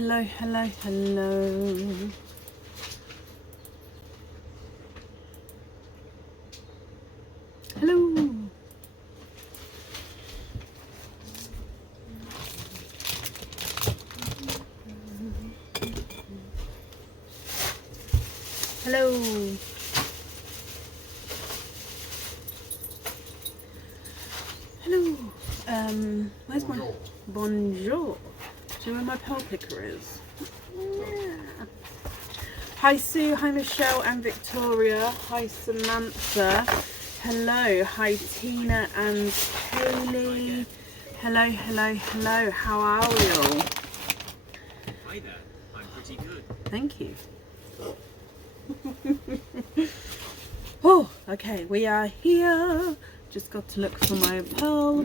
Hello, hello, hello. Hello. Hello. Hello. Where's my bonjour? Do you know where my pearl picker is? Yeah. Hi Sue, hi Michelle and Victoria, hi Samantha, hello, hi Tina and Kaylee, hello, hello, hello, how are we all? Hi there, I'm pretty good. Thank you. Oh, okay, we are here. Just got to look for my pearl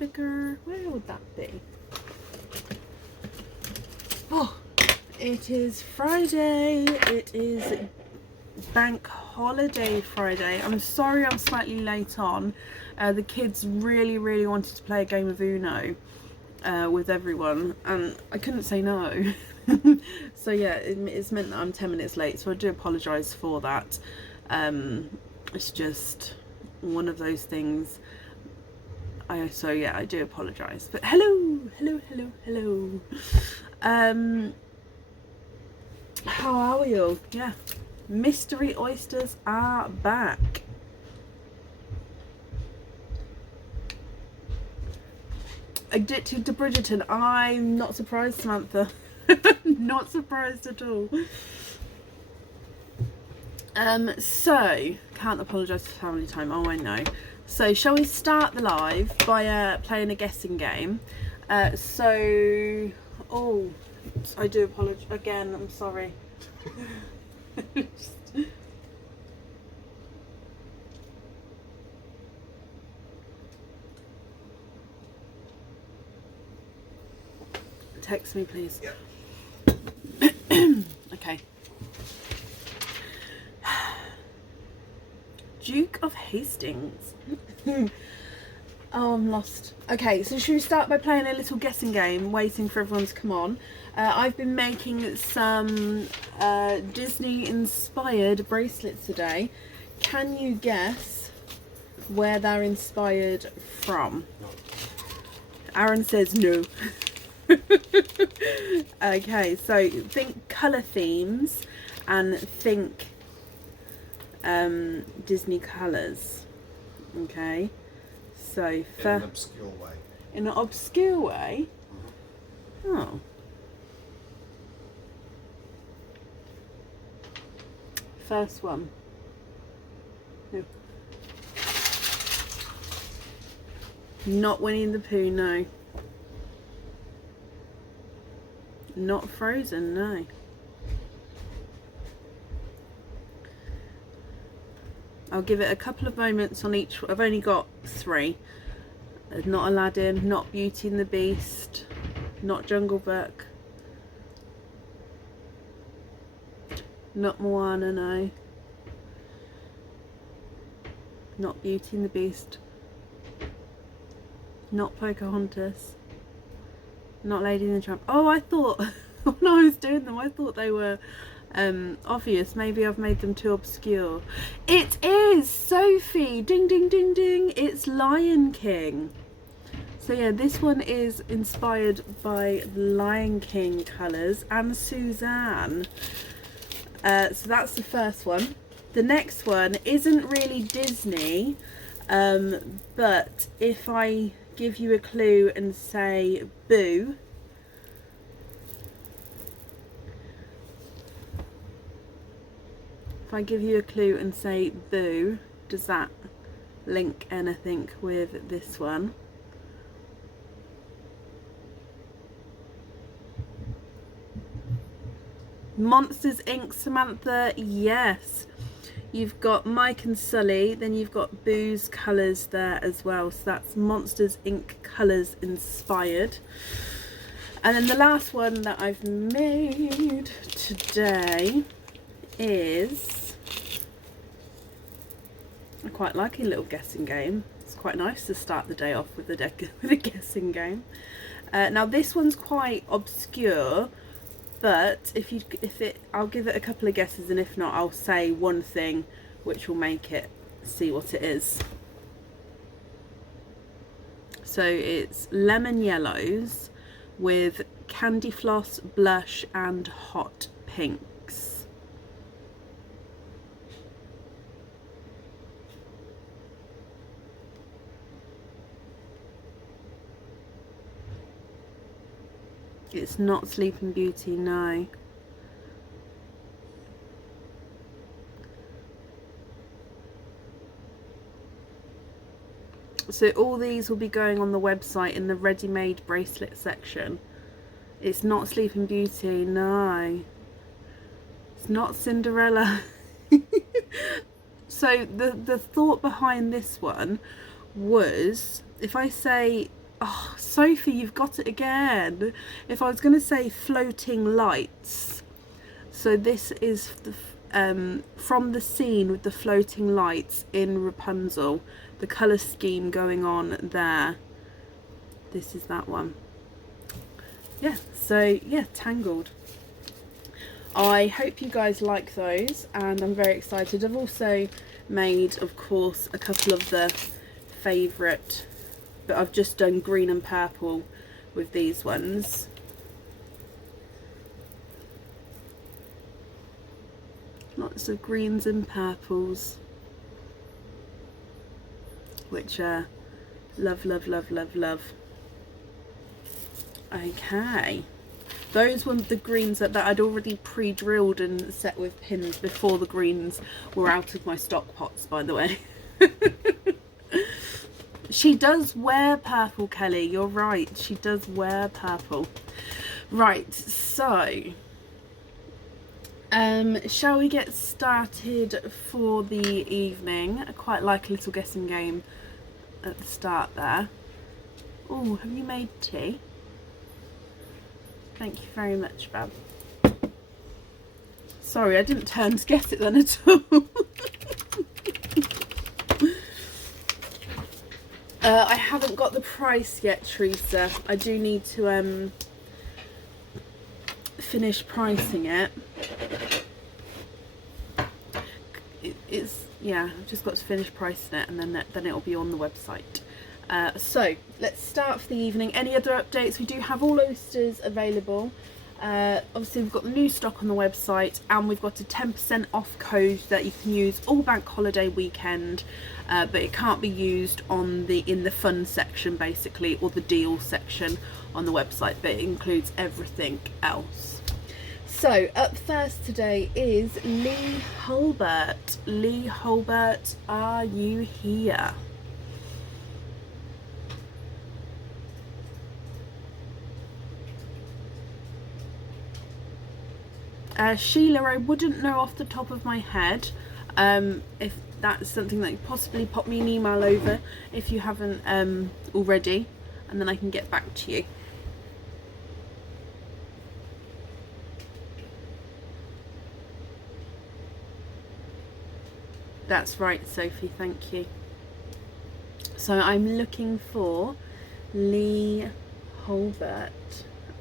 picker. Where would that be? Oh, it is Friday. It is bank holiday Friday. I'm sorry I'm slightly late on. The kids really wanted to play a game of Uno with everyone, and I couldn't say no. So yeah, it's meant that I'm 10 minutes late, so I do apologise for that. It's just one of those things. So yeah, I do apologise. But hello. How are we all? Yeah, mystery oysters are back. Addicted to Bridgerton. I'm not surprised, Samantha. Not surprised at all. So can't apologise for family time. Oh, I know. So shall we start the live by playing a guessing game? I do apologise again. I'm sorry. Text me, please. Yep. Okay. Duke of Hastings. Oh, I'm lost. Okay, so should we start by playing a little guessing game, waiting for everyone to come on? I've been making some Disney-inspired bracelets today. Can you guess where they're inspired from? Aaron says no. Okay, so think colour themes and think Disney colours. Okay, so in an obscure way. In an obscure way? Mm-hmm. Oh. First one. No. Not Winnie the Pooh, no. Not Frozen, no. I'll give it a couple of moments on each. I've only got 3. Not Aladdin, not Beauty and the Beast, not Jungle Book, not Moana, no. Not Beauty and the Beast, not Pocahontas, not Lady and the Tramp. Oh, I thought when I was doing them, I thought they were obvious. Maybe I've made them too obscure. It is Sophie. Ding ding ding ding. It's Lion King. So yeah, this one is inspired by Lion King colours and Suzanne. So that's the first one. The next one isn't really Disney, but if I give you a clue and say Boo, if I give you a clue and say Boo, does that link anything with this one? Monsters Inc. Samantha, yes. You've got Mike and Sully, then you've got Boo's colours there as well. So that's Monsters Inc. colours inspired. And then the last one that I've made today is, I quite like a little guessing game. It's quite nice to start the day off with a guessing game. Now this one's quite obscure, but I'll give it a couple of guesses, and if not, I'll say one thing which will make it see what it is. So it's lemon yellows with candy floss, blush and hot pinks. It's not Sleeping Beauty, no. So all these will be going on the website in the ready-made bracelet section. It's not Sleeping Beauty, no. It's not Cinderella. So the thought behind this one was, if I say, oh Sophie, you've got it again. If I was going to say floating lights, so this is from the scene with the floating lights in Rapunzel, the colour scheme going on there. This is that one. Yeah, so yeah, Tangled. I hope you guys like those, and I'm very excited. I've also made, of course, a couple of the favourite, but I've just done green and purple with these ones. Lots of greens and purples, which are love, love, love, love, love. Okay, those were the greens that I'd already pre-drilled and set with pins before the greens were out of my stock pots, by the way. She does wear purple, Kelly, you're right, she does wear purple. Right, so shall we get started for the evening? I quite like a little guessing game at the start there. Oh, have you made tea? Thank you very much, Bab. Sorry, I didn't turn to get it then at all. I haven't got the price yet, Teresa. I do need to finish pricing it. It's, yeah, I've just got to finish pricing it, and then it'll be on the website. So let's start for the evening. Any other updates? We do have all oysters available. Obviously we've got the new stock on the website, and we've got a 10% off code that you can use all bank holiday weekend, but it can't be used on in the fun section basically, or the deal section on the website, but it includes everything else. So up first today is Lee Hulbert. Lee Hulbert, are you here? Sheila, I wouldn't know off the top of my head. If that's something that you possibly pop me an email over if you haven't already, and then I can get back to you. That's right, Sophie, thank you. So I'm looking for Lee Hulbert.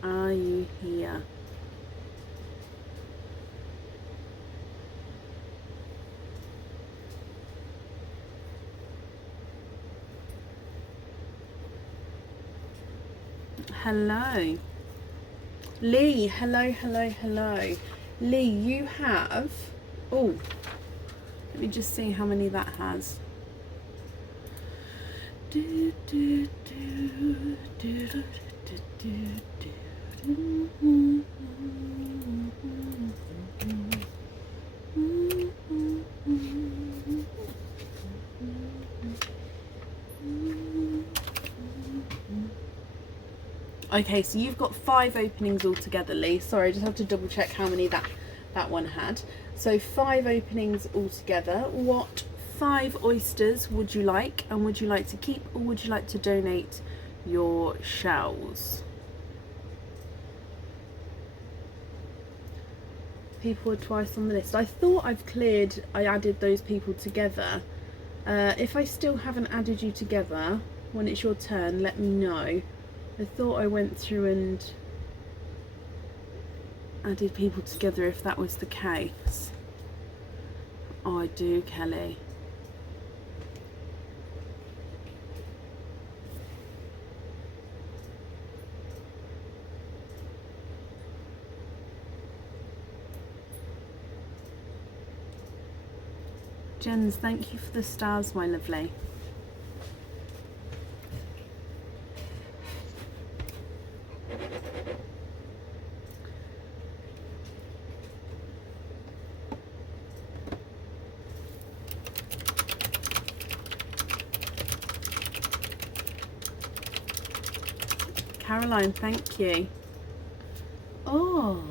Are you here? Hello. Lee, hello, hello, hello. Lee, you have... Oh, let me just see how many that has. Okay, so you've got 5 openings altogether, Lee. Sorry, I just have to double check how many that one had. So 5 openings altogether. What 5 oysters would you like, and would you like to keep, or would you like to donate your shells? People are twice on the list. I thought I added those people together. If I still haven't added you together, when it's your turn, let me know. I thought I went through and added people together if that was the case. Oh, I do, Kelly. Jens, thank you for the stars, my lovely. Caroline, thank you. Oh.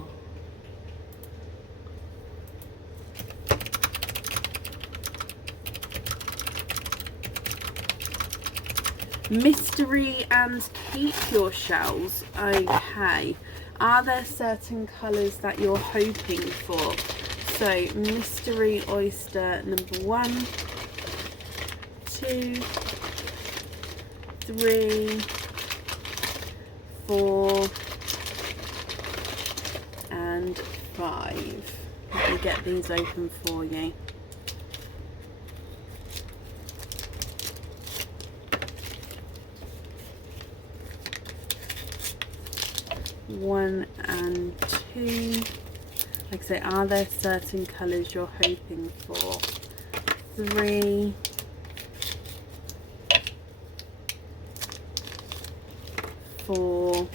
Mystery and keep your shells. Okay. Are there certain colours that you're hoping for? So, mystery oyster number 1, 2, 3, 4 and 5. Let me get these open for you. One and 2. Like I say, are there certain colours you're hoping for? 3, 4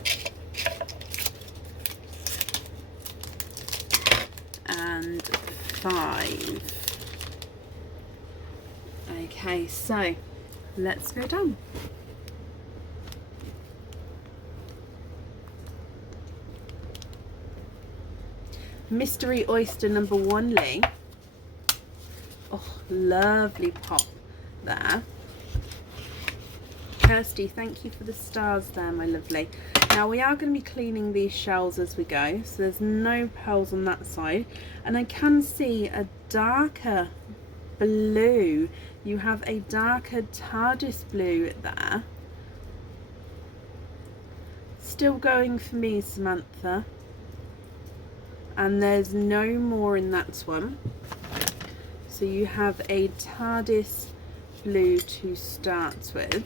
and 5. Okay, so let's go down. Mystery oyster number 1, Lee. Oh, lovely pop there. Kirsty, thank you for the stars there, my lovely. Now we are going to be cleaning these shells as we go, so there's no pearls on that side. And I can see a darker blue. You have a darker TARDIS blue there. Still going for me, Samantha. And there's no more in that one. So you have a TARDIS blue to start with.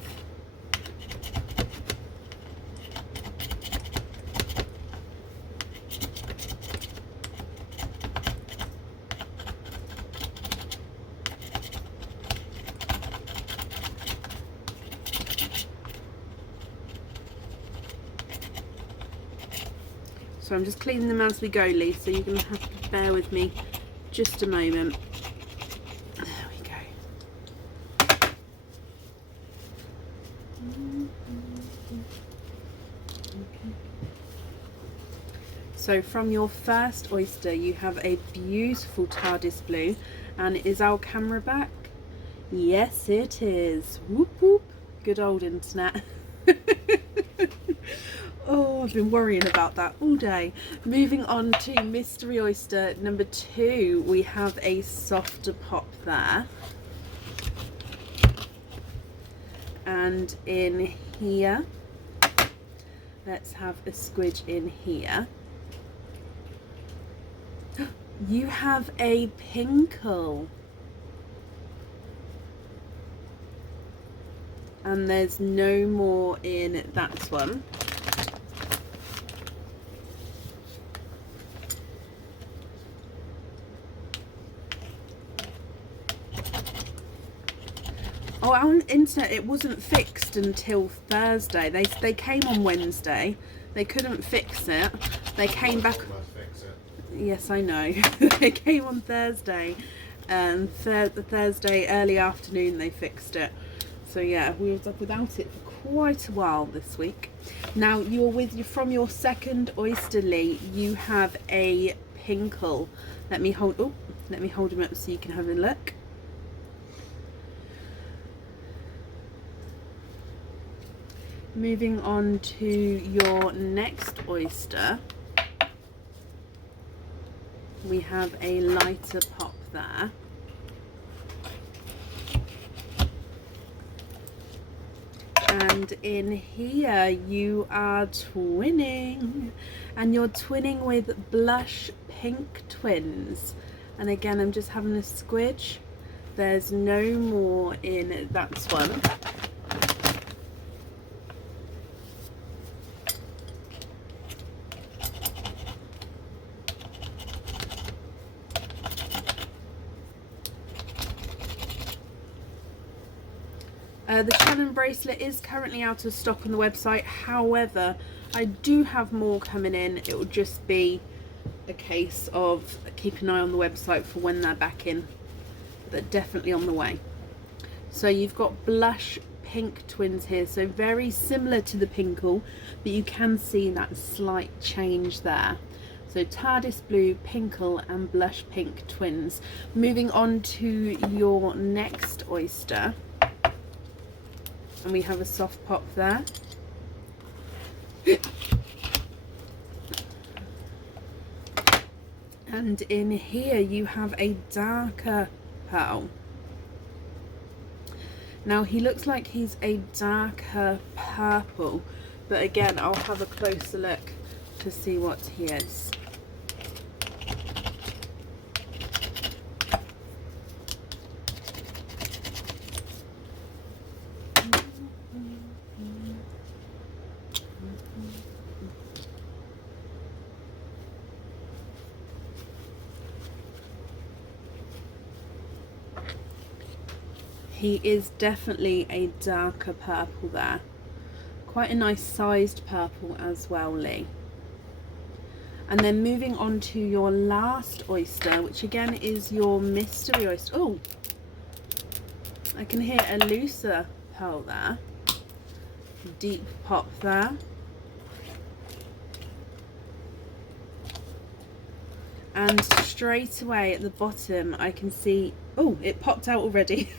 So I'm just cleaning them as we go, Lee, so you're going to have to bear with me just a moment. There we go. Okay. So from your first oyster, you have a beautiful TARDIS blue. And is our camera back? Yes, it is. Whoop whoop. Good old internet. Oh, I've been worrying about that all day. Moving on to mystery oyster number 2, we have a softer pop there. And in here, let's have a squidge in here. You have a pinkle. And there's no more in that one. Oh, on internet it wasn't fixed until Thursday. They came on Wednesday. They couldn't fix it. They came back. Yes, I know. They came on Thursday, and Thursday early afternoon they fixed it. So yeah, we was up without it for quite a while this week. Now from your second oyster, Lee, you have a pinkle. Let me hold him up so you can have a look. Moving on to your next oyster, we have a lighter pop there. And in here you are twinning, and you're twinning with Blush Pink Twins. And again, I'm just having a squidge. There's no more in that one. The Shannon bracelet is currently out of stock on the website. However, I do have more coming in. It will just be a case of keeping an eye on the website for when they're back in. They're definitely on the way. So you've got Blush Pink Twins here. So very similar to the Pinkle, but you can see that slight change there. So TARDIS Blue, Pinkle and Blush Pink Twins. Moving on to your next oyster. And we have a soft pop there. And in here you have a darker pearl. Now he looks like he's a darker purple, but again I'll have a closer look to see what he is. He is definitely a darker purple there. Quite a nice sized purple as well, Lee. And then moving on to your last oyster, which again is your mystery oyster. Oh, I can hear a looser pearl there. Deep pop there. And straight away at the bottom I can see, oh, it popped out already.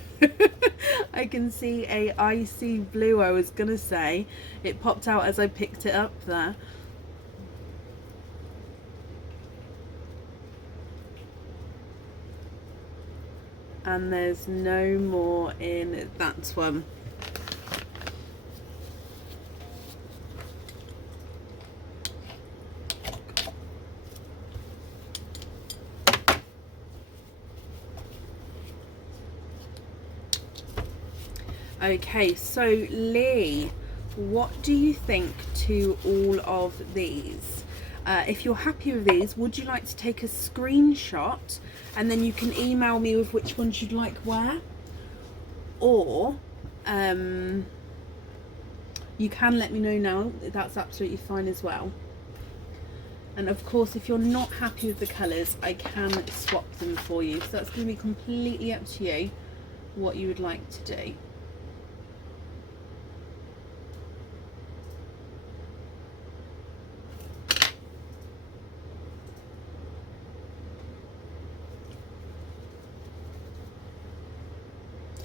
I can see a icy blue, I was gonna say. It popped out as I picked it up there. And there's no more in that one. Okay, so Lee, what do you think to all of these? If you're happy with these, would you like to take a screenshot and then you can email me with which ones you'd like where? Or you can let me know now, that's absolutely fine as well. And of course, if you're not happy with the colours, I can swap them for you. So that's going to be completely up to you what you would like to do.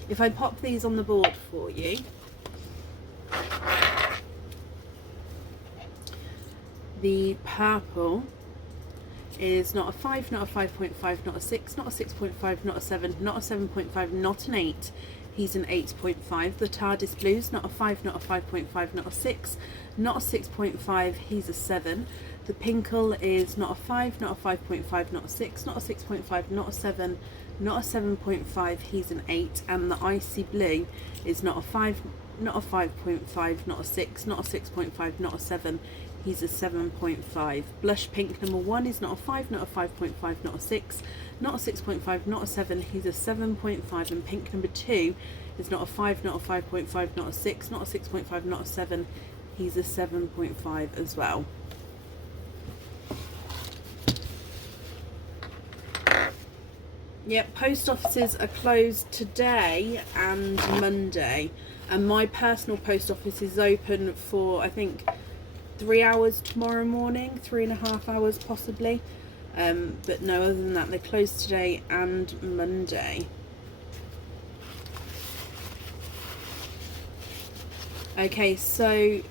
If I pop these on the board for you, the purple is not a 5, not a 5.5, not a 6, not a 6.5, not a 7, not a 7.5, not an 8. He's an 8.5. The TARDIS Blue's not a 5, not a 5.5, not a 6, not a 6.5. He's a 7. The Pinkle is not a 5, not a 5.5, not a 6, not a 6.5, not a 7, not a 7.5. He's an 8. And the Icy Blue is not a 5, not a 5.5, not a 6, not a 6.5, not a 7. He's a 7.5. Blush Pink number 1 is not a 5, not a 5.5, not a 6, not a 6.5, not a 7. He's a 7.5. And Pink number 2 is not a 5, not a 5.5, not a 6, not a 6.5, not a 7. He's a 7.5 as well. Yep, post offices are closed today and Monday, and my personal post office is open for I think 3 hours tomorrow morning, 3.5 hours possibly, but no, other than that they're closed today and Monday. Okay, so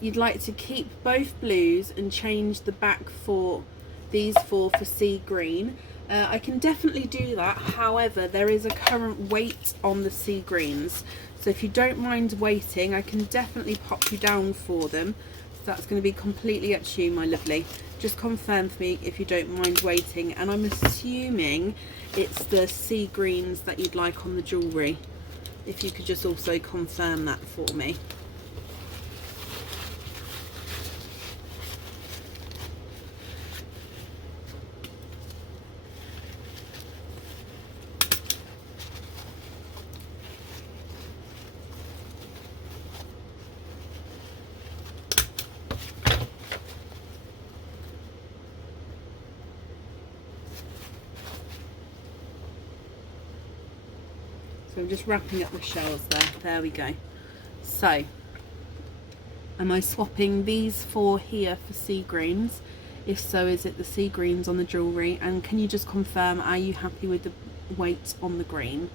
you'd like to keep both blues and change the back for these four for sea green. I can definitely do that, however there is a current weight on the sea greens, So if you don't mind waiting, I can definitely pop you down for them. So that's going to be completely up to you, my lovely. Just confirm for me if you don't mind waiting. And I'm assuming it's the sea greens that you'd like on the jewellery. If you could just also confirm that for me. So I'm just wrapping up the shells there. There we go. So, am I swapping these four here for sea greens? If so, is it the sea greens on the jewellery? And can you just confirm, are you happy with the weight on the green?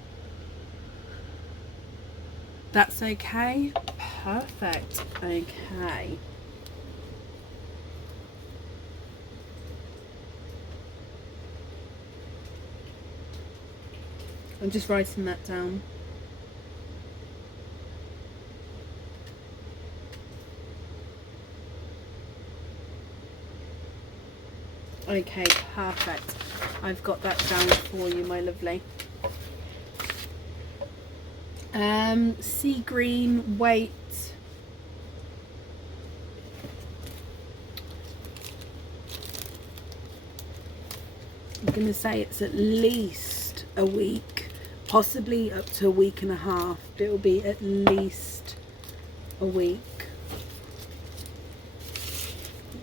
That's okay? Perfect. Okay. I'm just writing that down. Okay, perfect. I've got that down for you, my lovely. Sea green weight. I'm going to say it's at least a week, possibly up to a week and a half, but it'll be at least a week.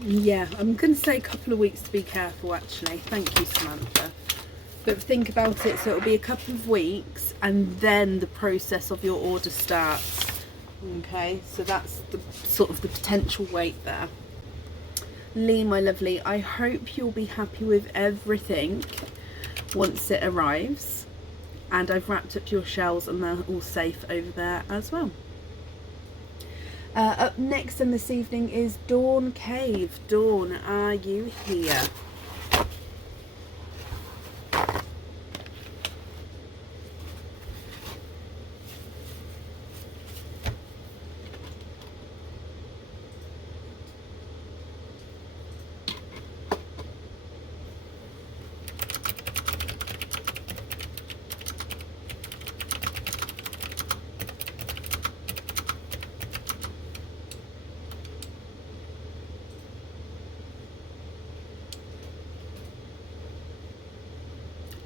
Yeah, I'm going to say a couple of weeks to be careful actually. Thank you, Samantha. But think about it, so it'll be a couple of weeks and then the process of your order starts. Okay, so that's the sort of the potential weight there. Lee, my lovely, I hope you'll be happy with everything once it arrives. And I've wrapped up your shells and they're all safe over there as well. Up next in this evening is Dawn Cave. Dawn, are you here?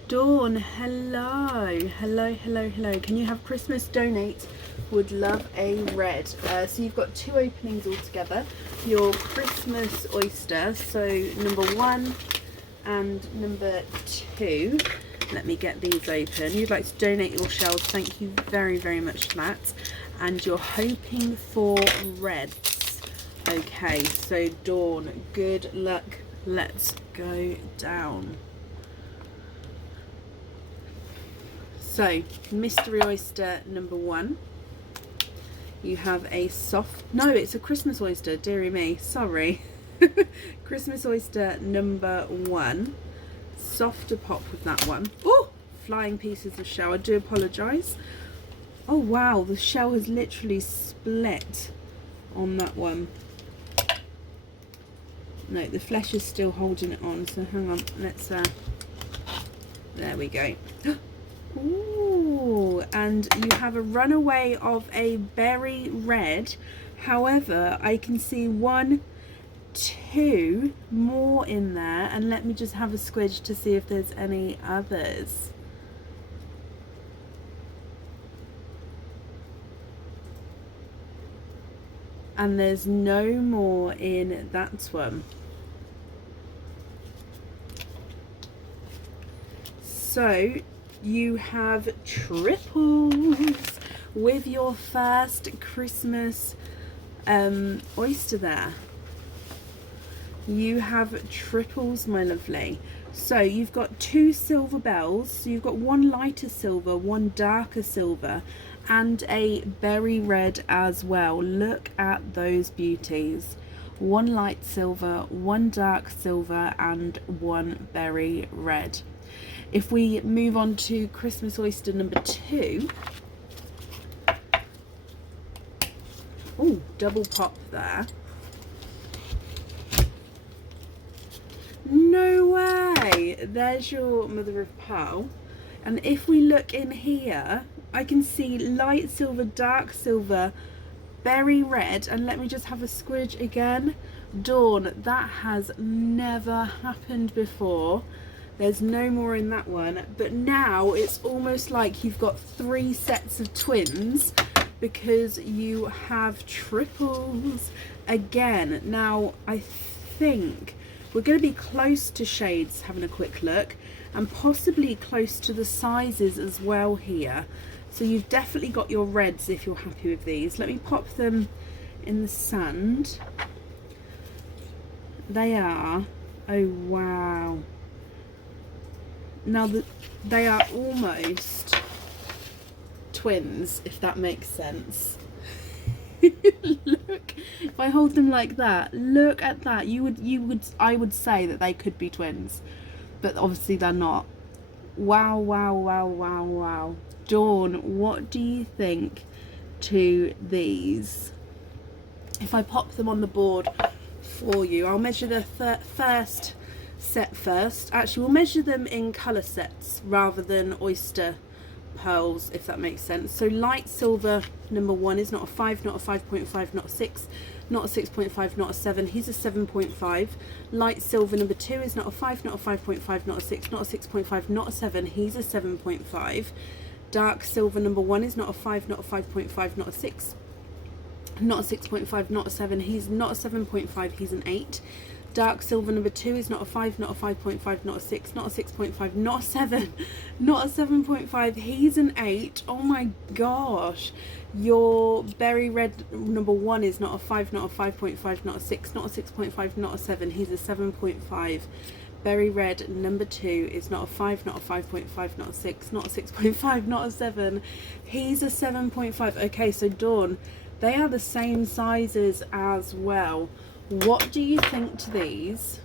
Dawn, hello. Hello. Can you have Christmas donate? Would love a red. So you've got two openings altogether. Your Christmas oyster, so number 1 and number 2. Let me get these open. You'd like to donate your shells. Thank you very much for that. And you're hoping for reds. Okay, so Dawn, good luck. Let's go down. So, mystery oyster number 1. You have a soft... No, it's a Christmas oyster. Dearie me. Sorry. Christmas oyster number 1. Softer pop with that one. Oh! Flying pieces of shell. I do apologise. Oh, wow. The shell has literally split on that one. No, the flesh is still holding it on. So, hang on. Let's... There we go. Ooh, and you have a runaway of a berry red. However, I can see 1, 2 more in there, and let me just have a squidge to see if there's any others. And there's no more in that one. So you have triples with your first Christmas oyster there. You have triples, my lovely. So you've got 2 silver bells. So you've got 1 lighter silver, 1 darker silver, and a berry red as well. Look at those beauties. 1 light silver, 1 dark silver, and 1 berry red. If we move on to Christmas oyster number 2, Oh, double pop there. No way! There's your mother of pearl. And if we look in here, I can see light silver, dark silver, berry red, and let me just have a squidge again. Dawn, that has never happened before. There's no more in that one, but now it's almost like you've got 3 sets of twins because you have triples again. Now I think we're going to be close to shades, having a quick look, and possibly close to the sizes as well here. So you've definitely got your reds if you're happy with these. Let me pop them in the sand. They are, oh wow. Now they are almost twins, if that makes sense. Look, if I hold them like that, look at that. I would say that they could be twins, but obviously they're not. Wow, wow, wow, wow, wow. Dawn, what do you think to these? If I pop them on the board for you, I'll measure the first set first. Actually, we'll measure them in colour sets rather than oyster pearls, if that makes sense. So light silver number 1 is not a 5, not a 5.5, not a 6, not a 6.5, not a 7. He's a 7.5. Light silver number 2 is not a 5, not a 5.5, not a 6, not a 6.5, not a 7. He's a 7.5. Dark silver number 1 is not a 5, not a 5.5, not a 6, not a 6.5, not a 7. He's not a 7.5, he's an 8. Dark silver number 2 is not a 5, not a 5.5, not a 6, not a 6.5, not a 7, not a 7.5, he's an 8. Oh my gosh. Your berry red number 1 is not a 5, not a 5.5, not a 6, not a 6.5, not a 7, he's a 7.5. Berry red number 2 is not a 5, not a 5.5, not a 6, not a 6.5, not a 7, he's a 7.5. Okay, so Dawn, they are the same sizes as well. What do you think to these?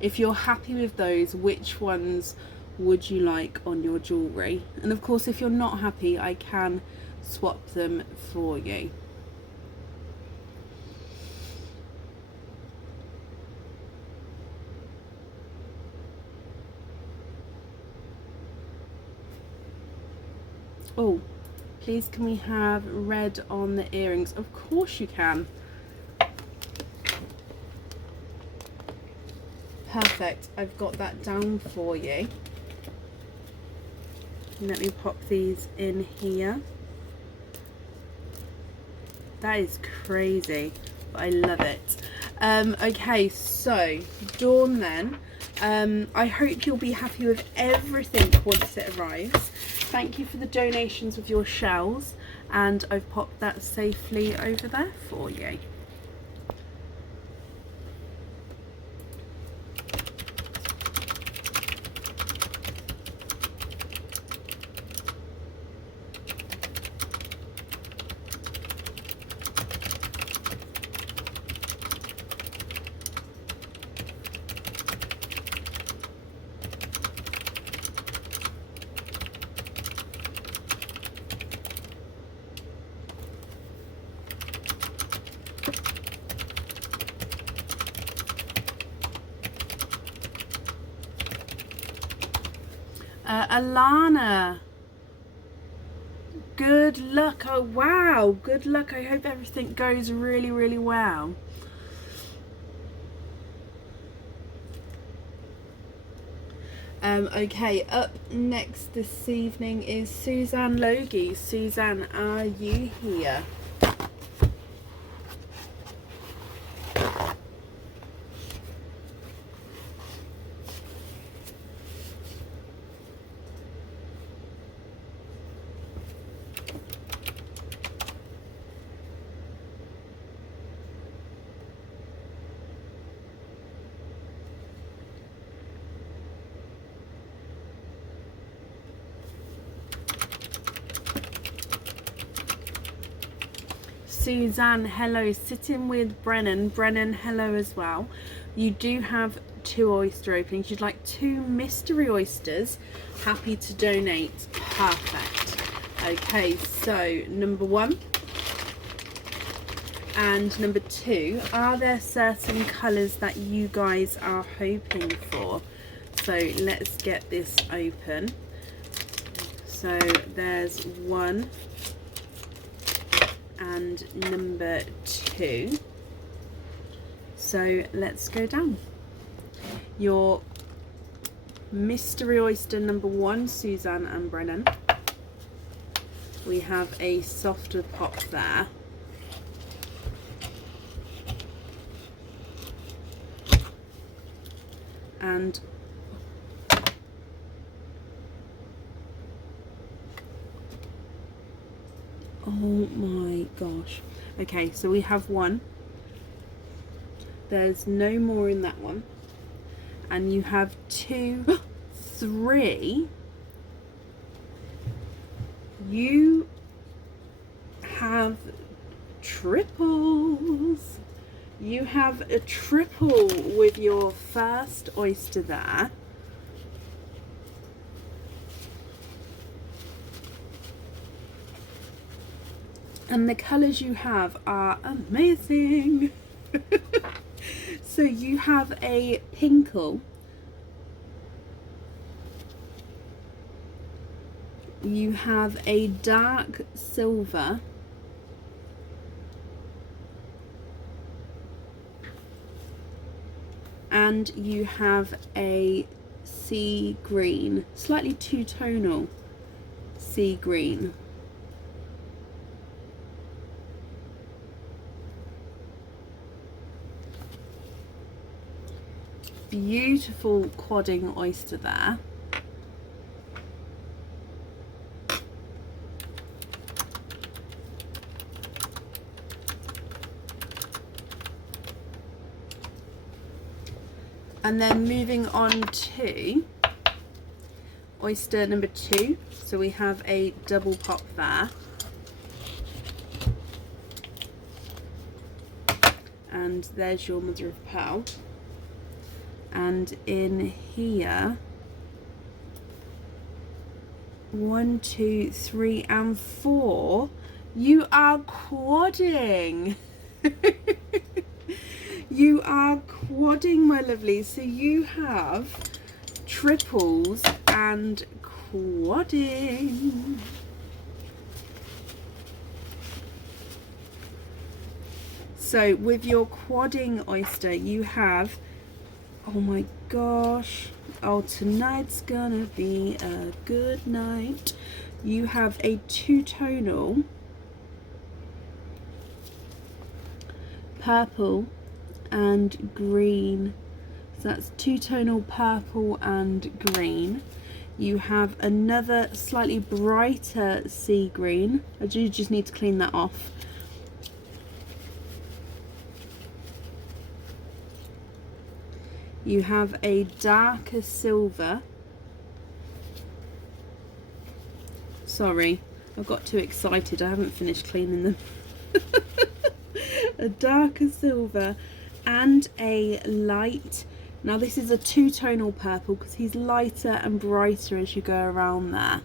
If you're happy with those, which ones would you like on your jewellery? And of course, if you're not happy, I can swap them for you. Oh, please can we have red on the earrings? Of course you can. Perfect, I've got that down for you. Let me pop these in here. That is crazy, but I love it. Okay, so Dawn then, I hope you'll be happy with everything once it arrives. Thank you for the donations with your shells, and I've popped that safely over there for you. Alana, good luck. Oh wow, good luck. I hope everything goes really, really well. Okay, up next this evening is Suzanne Logie. Suzanne, are you here? Suzanne, hello. Sitting with Brennan. Brennan, hello as well. You do have 2 oyster openings. You'd like 2 mystery oysters. Happy to donate. Perfect. Okay, so number 1 And number 2, are there certain colours that you guys are hoping for? So let's get this open. So there's 1 and number 2. So let's go down. Your mystery oyster number 1, Suzanne and Brennan. We have a softer pop there. And oh my gosh. Okay, so we have 1. There's no more in that one. And you have 2, 3. You have triples. You have a triple with your first oyster there. And the colours you have are amazing. So you have a pinkle. You have a dark silver. And you have a sea green, slightly two-tonal sea green. Beautiful quadding oyster there. And then moving on to oyster number 2. So we have a double pop there. And there's your mother of pearl. And in here, 1, 2, 3, and 4, you are quadding. You are quadding, my lovely. So you have triples and quadding. So with your quadding oyster, you have, oh my gosh, oh, tonight's gonna be a good night. You have a two-tonal purple and green. So that's two-tonal purple and green. You have another slightly brighter sea green. I do just need to clean that off. You have a darker silver. Sorry, I got too excited. I haven't finished cleaning them. A darker silver and a light. Now this is a two-tonal purple because he's lighter and brighter as you go around there.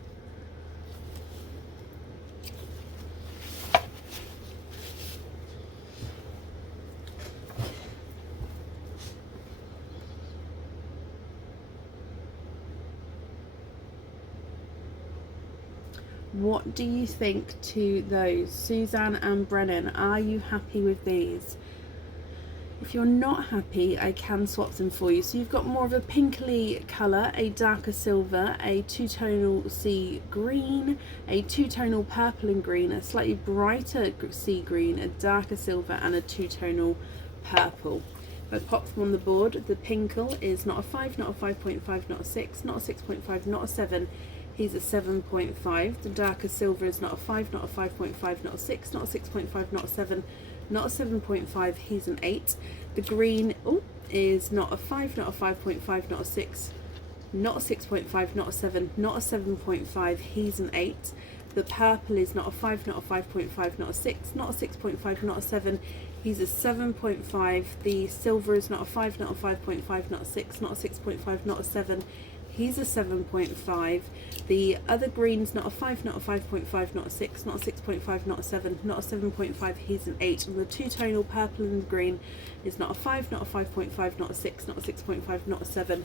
What do you think to those? Suzanne and Brennan, are you happy with these? If you're not happy, I can swap them for you. So you've got more of a pinkly colour, a darker silver, a two-tonal sea green, a two-tonal purple and green, a slightly brighter sea green, a darker silver, and a two-tonal purple. If I pop them on the board, the pinkle is not a 5, not a 5.5, not a 6, not a 6.5, not a 7. He's a 7.5. The darker silver is not a 5, not a 5.5, not a 6, not a 6.5, not a 7, not a 7.5. He's an 8. The green is not a 5, not a 5.5, not a 6, not a 6.5, not a 7, not a 7.5. He's an 8. The purple is not a 5, not a 5.5, not a 6, not a 6.5, not a 7. He's a 7.5. The silver is not a 5, not a 5.5, not a 6, not a 6.5, not a 7. He's a 7.5. The other green's not a 5, not a 5.5, not a 6, not a 6.5, not a 7, not a 7.5. He's an 8. And the two-tonal purple and green is not a 5, not a 5.5, not a 6, not a 6.5, not a 7.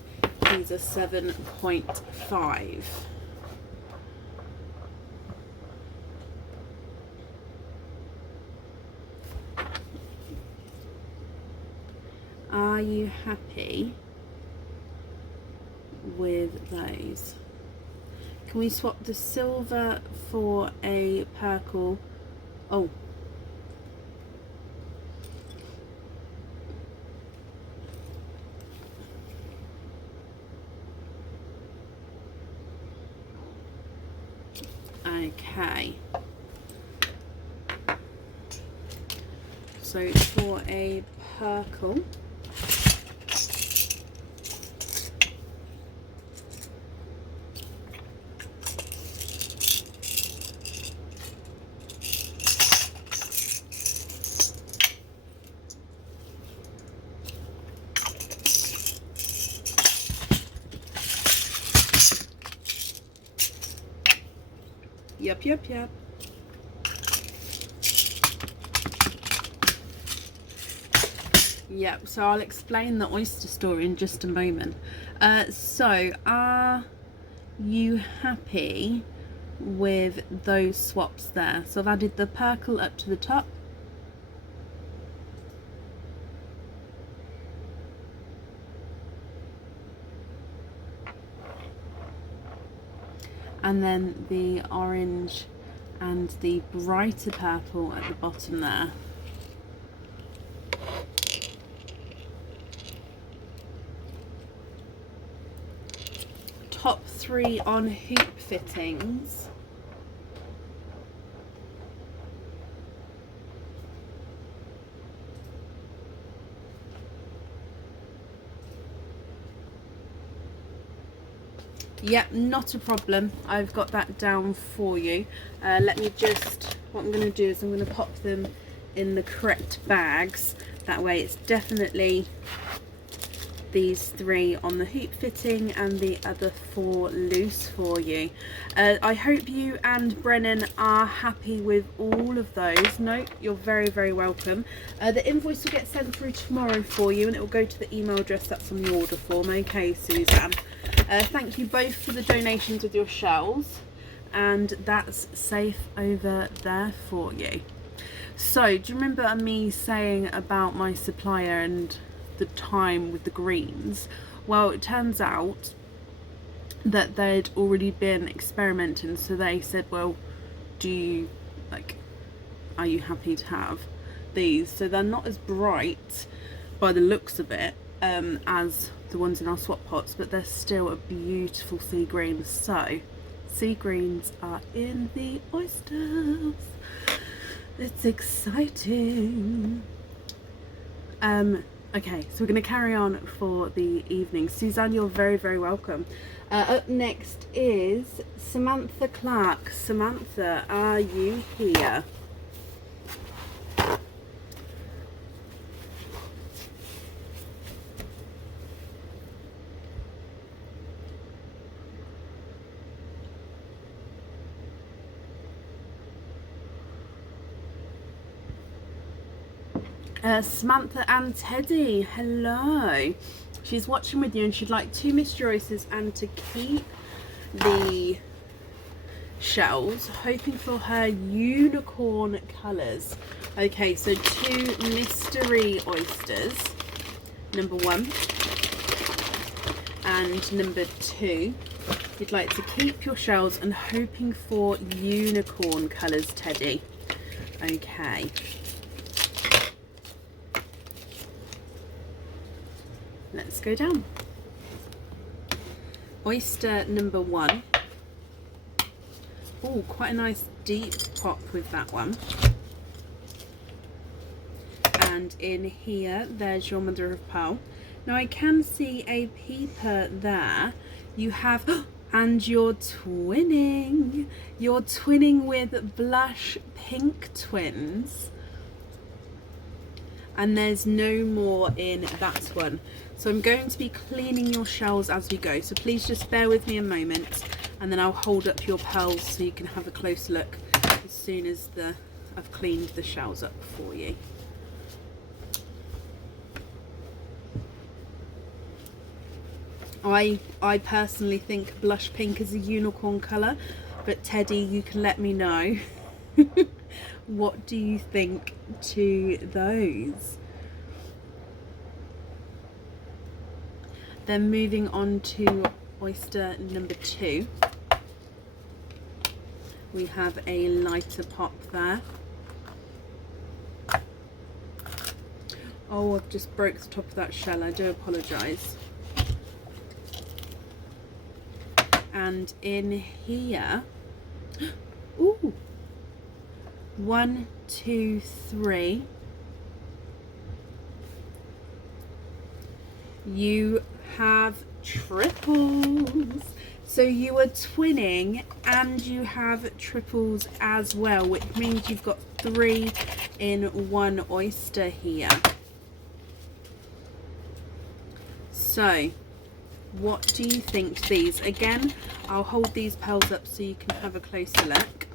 He's a 7.5. Are you happy with those? Can we swap the silver for a purple? Oh. Okay. So for a purple, yep. Yep, so I'll explain the oyster story in just a moment. So are you happy with those swaps there? So I've added the purple up to the top. And then the orange and the brighter purple at the bottom there. Top 3 on hoop fittings. Yep, not a problem. I've got that down for you. Let me just, what I'm going to do is I'm going to pop them in the correct bags. That way it's definitely these 3 on the hoop fitting and the other 4 loose for you. I hope you and Brennan are happy with all of those. No, you're very, very welcome. The invoice will get sent through tomorrow for you, and it will go to the email address that's on the order form. Okay, Suzanne. Thank you both for the donations with your shells, and that's safe over there for you. So, do you remember me saying about my supplier and the time with the greens? Well, it turns out that they'd already been experimenting, so they said, well, are you happy to have these? So they're not as bright by the looks of it as the ones in our swap pots, but they're still a beautiful sea green. So sea greens are in the oysters. It's exciting. Okay, so we're going to carry on for the evening. Suzanne, you're very, very welcome. Up next is Samantha Clark. Samantha, are you here? Samantha and Teddy, hello. She's watching with you and she'd like 2 mystery oysters and to keep the shells, hoping for her unicorn colours. Okay, so 2 mystery oysters, number 1 and number 2. You'd like to keep your shells and hoping for unicorn colours, Teddy. Okay. Let's go down. Oyster number 1. Oh, quite a nice deep pop with that one. And in here, there's your mother of pearl. Now I can see a peeper there. You have, and you're twinning. You're twinning with Blush Pink Twins. and there's no more in that one. So I'm going to be cleaning your shells as we go, so please just bear with me a moment, and then I'll hold up your pearls so you can have a close look as soon as I've cleaned the shells up for you. I personally think blush pink is a unicorn colour, but Teddy, you can let me know. What do you think to those? Then moving on to oyster number 2. We have a lighter pop there. Oh, I've just broke the top of that shell, I do apologise. And in here, ooh, 1, 2, 3. You have triples. So you are twinning and you have triples as well, which means you've got 3 in 1 oyster here. So what do you think to these? Again, I'll hold these pearls up so you can have a closer look.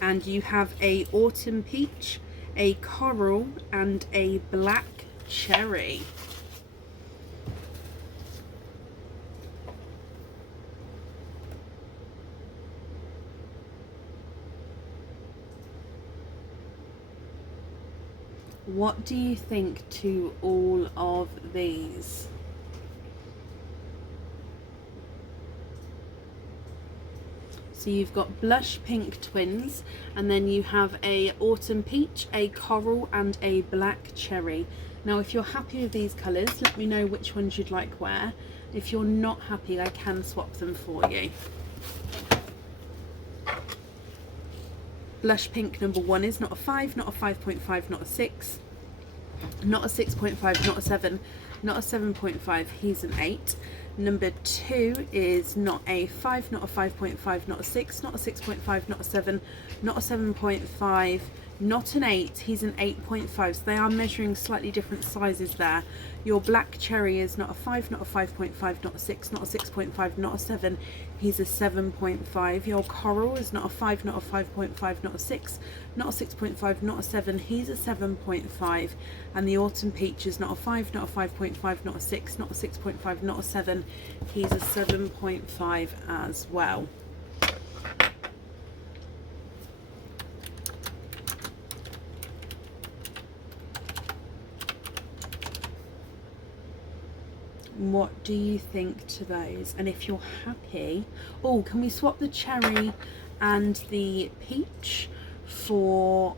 And you have a autumn peach, a coral, and a black cherry. What do you think to all of these? So you've got blush pink twins, and then you have a autumn peach, a coral, and a black cherry. Now if you're happy with these colours, let me know which ones you'd like where. If you're not happy, I can swap them for you. Blush pink number 1 is not a 5, not a 5.5, not a 6, not a 6.5, not a 7, not a 7.5, he's an 8. Number 2 is not a 5, not a 5.5, not a 6, not a 6.5, not a 7, not a 7.5, not an 8, he's an 8.5. So they are measuring slightly different sizes there. Your black cherry is not a 5, not a 5.5, not a 6, not a 6.5, not a 7, he's a 7.5. Your coral is not a 5, not a 5.5, not a 6, not a 6.5, not a 7, he's a 7.5. And the autumn peach is not a 5, not a 5.5, not a 6, not a 6.5, not a 7, he's a 7.5 as well. What do you think to those? And if you're happy, oh, can we swap the cherry and the peach for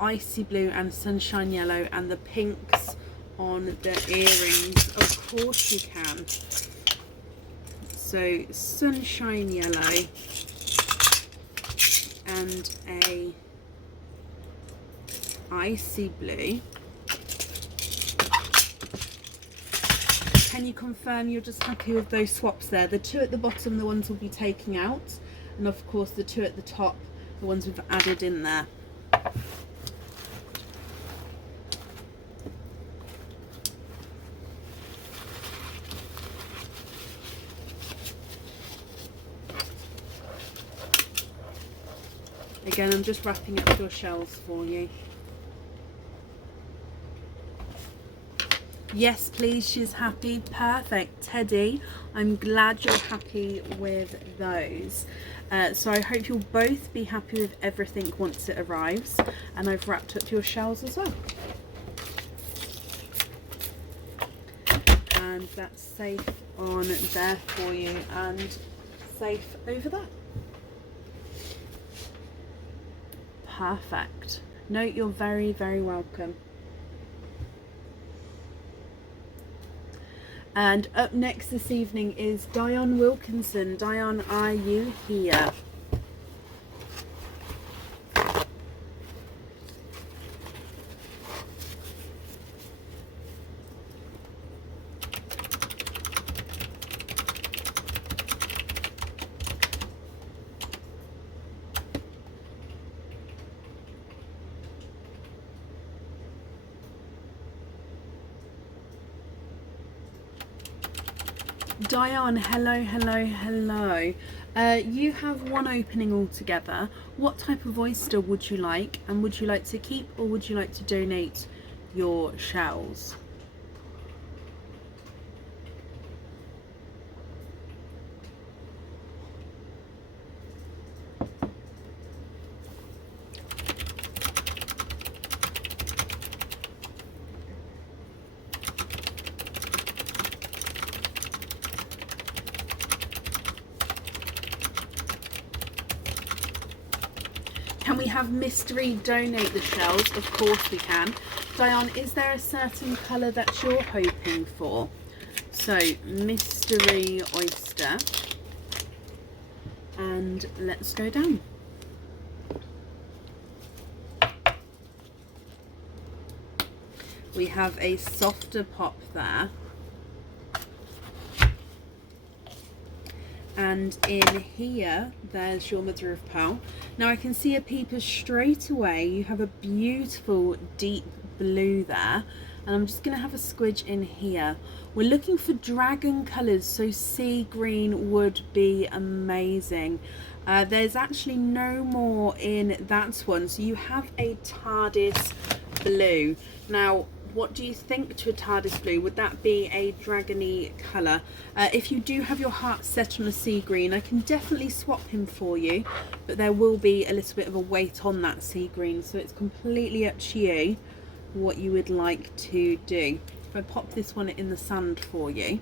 icy blue and sunshine yellow, and the pinks on the earrings? Of course you can. So sunshine yellow and a icy blue. Can you confirm you're just happy with those swaps there? The 2 at the bottom, the ones we'll be taking out, and of course the 2 at the top, the ones we've added in there. Again, I'm just wrapping up your shells for you. Yes, please, she's happy. Perfect, Teddy. I'm glad you're happy with those. So I hope you'll both be happy with everything once it arrives. And I've wrapped up your shells as well. And that's safe on there for you, and safe over there. Perfect. No, you're very, very welcome. And up next this evening is Dion Wilkinson. Dion, are you here? Diane, hello, hello, hello. You have one opening altogether. What type of oyster would you like? And would you like to keep or would you like to donate your shells? Can we have Mystery donate the shells? Of course we can. Diane, is there a certain colour that you're hoping for? So, Mystery oyster. And let's go down. We have a softer pop there. And in here, there's your mother of pearl. Now I can see a peeper straight away. You have a beautiful deep blue there. And I'm just going to have a squidge in here. We're looking for dragon colours, so sea green would be amazing. There's actually no more in that one. So you have a TARDIS blue. Now, what do you think to a TARDIS blue? Would that be a dragony colour? If you do have your heart set on a sea green, I can definitely swap him for you, but there will be a little bit of a weight on that sea green, so it's completely up to you what you would like to do. If I pop this one in the sand for you.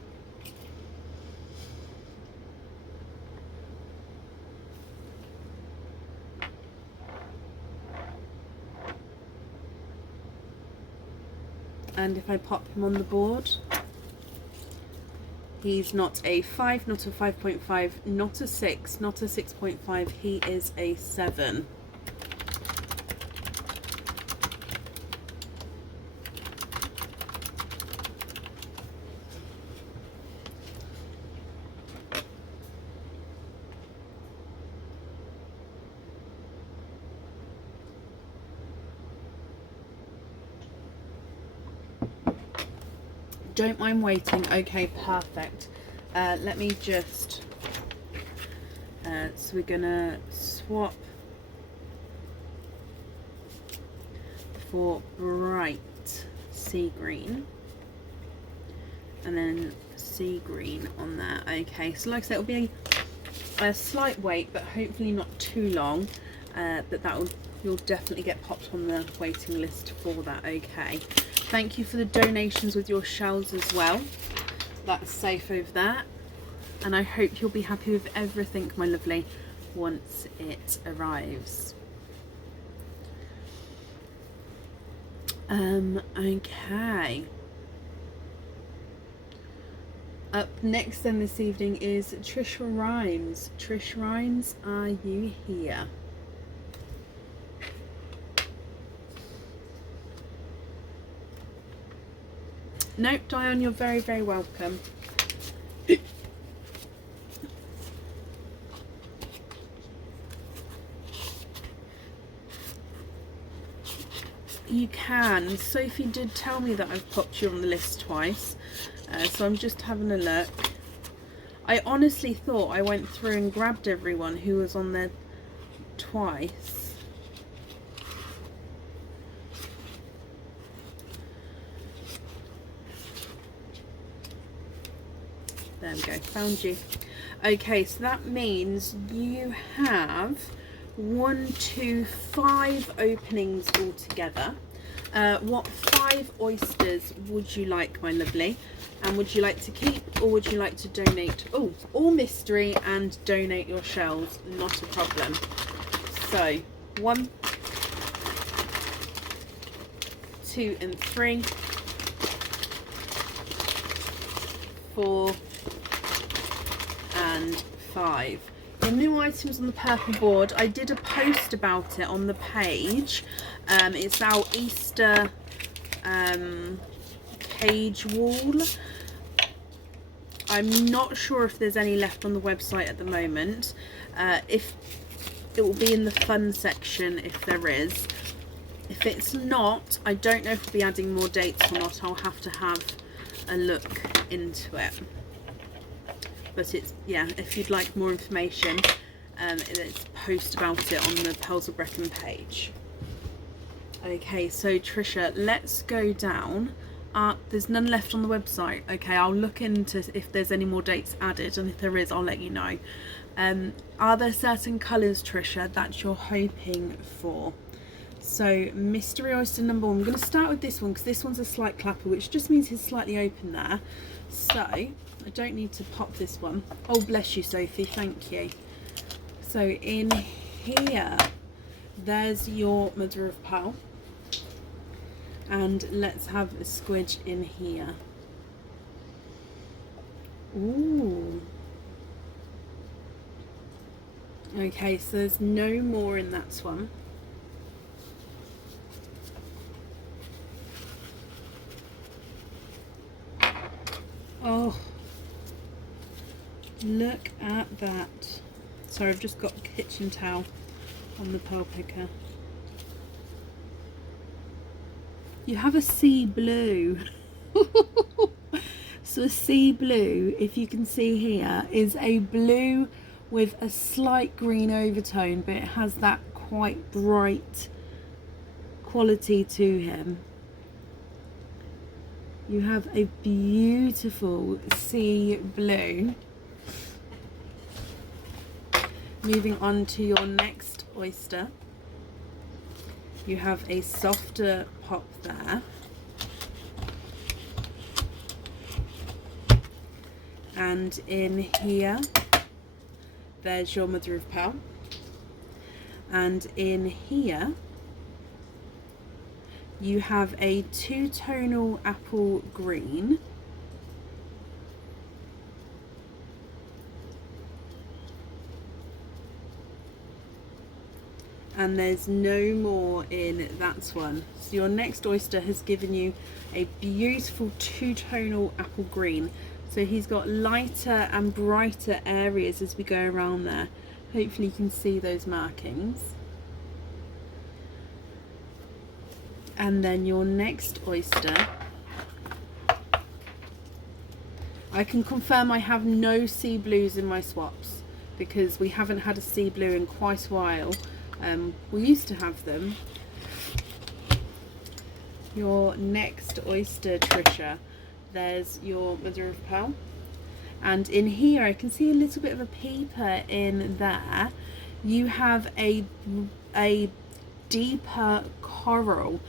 And if I pop him on the board, he's not a 5, not a 5.5, not a 6, not a 6.5, he is a 7. Don't mind waiting. Okay, perfect. Let me just so we're gonna swap for bright sea green and then sea green on there. Okay, so like I said, it'll be a slight wait, but hopefully not too long, but you'll definitely get popped on the waiting list for that. Okay, thank you for the donations with your shells as well. That's safe over there, and I hope you'll be happy with everything, my lovely, once it arrives. Okay. Up next then this evening is Trish Rhymes. Trish Rhymes, are you here? Nope, Diane, you're very, very welcome. You can. Sophie did tell me that I've popped you on the list twice, so I'm just having a look. I honestly thought I went through and grabbed everyone who was on there twice. There we go, found you. Okay, so that means you have 1, 2, 5 openings altogether. What 5 oysters would you like, my lovely? And would you like to keep or would you like to donate? Oh, all mystery and donate your shells, not a problem. So 1, 2 and 3, 4 and 5. The new items on the purple board, I did a post about it on the page. It's our Easter cage wall. I'm not sure if there's any left on the website at the moment. If it will be in the fun section if there is. If it's not, I don't know if we'll be adding more dates or not. I'll have to have a look into it. but it's, yeah, if you'd like more information, let's post about it on the Pearls of Brecon page. Okay, so Trisha, let's go down. There's none left on the website. Okay, I'll look into if there's any more dates added, and if there is, I'll let you know. Are there certain colours, Trisha, that you're hoping for? So Mystery Oyster number 1, I'm going to start with this one because this one's a slight clapper, which just means it's slightly open there. So I don't need to pop this one. Oh, bless you, Sophie, thank you. So in here, there's your mother of pearl. And let's have a squidge in here. Ooh. Okay, so there's no more in that one. Oh, look at that. Sorry, I've just got a kitchen towel on the pearl picker. You have a sea blue. So a sea blue, if you can see here, is a blue with a slight green overtone, but it has that quite bright quality to him. You have a beautiful sea blue. Moving on to your next oyster, you have a softer pop there. And in here, there's your mother of pearl. And in here, you have a two-tonal apple green. And there's no more in that one. So your next oyster has given you a beautiful two-tonal apple green. So he's got lighter and brighter areas as we go around there. Hopefully you can see those markings. And then your next oyster, I can confirm I have no sea blues in my swaps because we haven't had a sea blue in quite a while. We used to have them. Your next oyster, Trisha, there's your mother of pearl. And in here I can see a little bit of a peeper in there. You have a deeper coral.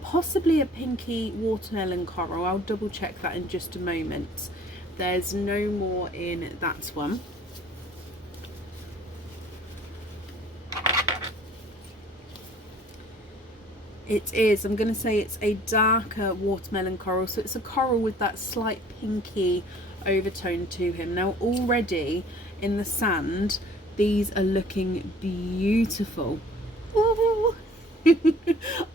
Possibly a pinky watermelon coral. I'll double check that in just a moment. There's no more in that one. It is, I'm going to say it's a darker watermelon coral. So it's a coral with that slight pinky overtone to him. Now already in the sand, these are looking beautiful. Ooh.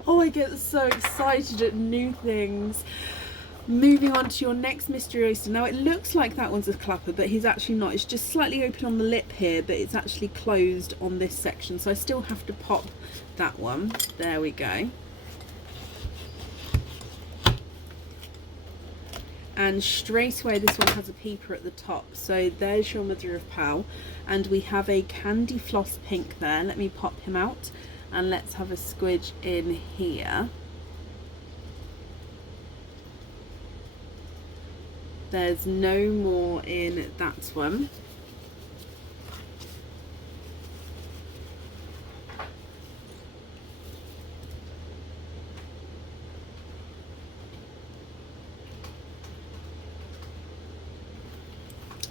Oh, I get so excited at new things. Moving on to your next mystery oyster. Now it looks like that one's a clapper, but he's actually not. It's just slightly open on the lip here, but it's actually closed on this section. So I still have to pop that one. There we go. And straight away this one has a peeper at the top. So there's your mother of pearl. And we have a candy floss pink there. Let me pop him out. And let's have a squidge in here. There's no more in that one.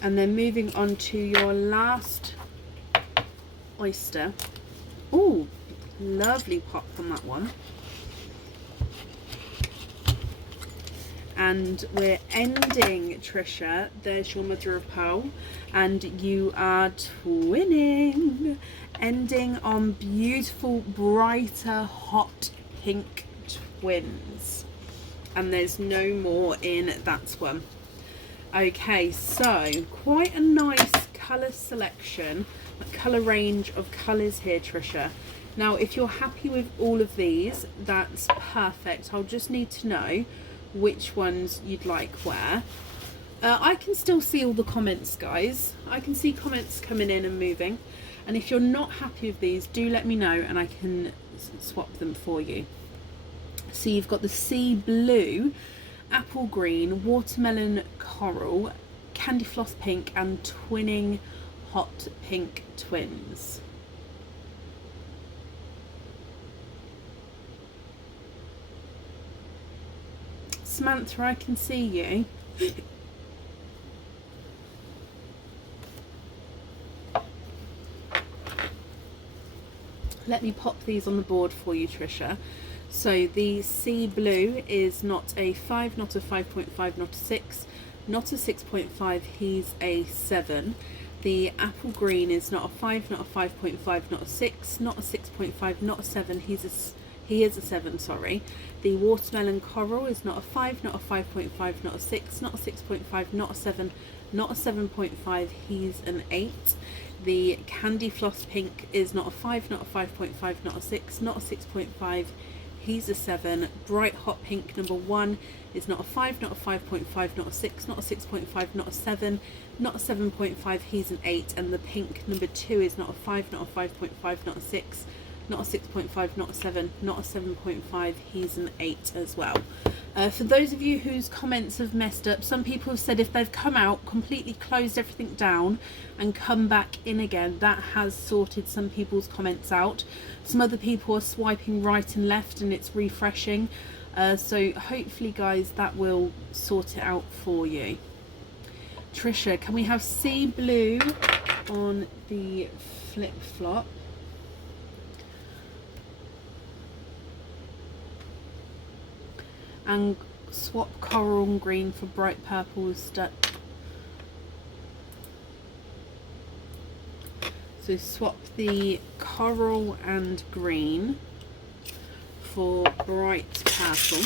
And then moving on to your last oyster. Oh, lovely pop on that one. And we're ending, Trisha, there's your mother of pearl, and you are twinning, ending on beautiful, brighter, hot pink twins. And there's no more in that one. Okay, so quite a nice colour selection, a colour range of colours here, Trisha. Now, if you're happy with all of these, that's perfect. I'll just need to know which ones you'd like where. I can still see all the comments, guys. I can see comments coming in and moving. And if you're not happy with these, do let me know and I can swap them for you. So you've got the sea blue, apple green, watermelon coral, candy floss pink and twinning hot pink twins. Samantha, I can see you. Let me pop these on the board for you, Trisha. So the sea blue is not a 5, not a 5.5, not a 6, not a 6.5, he's a 7. The apple green is not a 5, not a 5.5, not a 6, not a 6.5, not a 7, he is a 7, sorry. The watermelon coral is not a 5, not a 5.5, not a 6, not a 6.5, not a 7, not a 7.5, he's an 8. The candy floss pink is not a 5, not a 5.5, not a 6, not a 6.5, he's a 7. Bright hot pink number 1 is not a 5, not a 5.5, not a 6, not a 6.5, not a 7, not a 7.5, he's an 8. And the pink number 2 is not a 5, not a 5.5, not a 6, not a 6.5, not a 7, not a 7.5, he's an 8 as well. For those of you whose comments have messed up, some people have said if they've come out, completely closed everything down and come back in again, that has sorted some people's comments out. Some other people are swiping right and left and it's refreshing. So hopefully, guys, that will sort it out for you. Trisha, can we have sea blue on the flip-flop? And swap coral and green for bright purple stuff. So swap the coral and green for bright purple.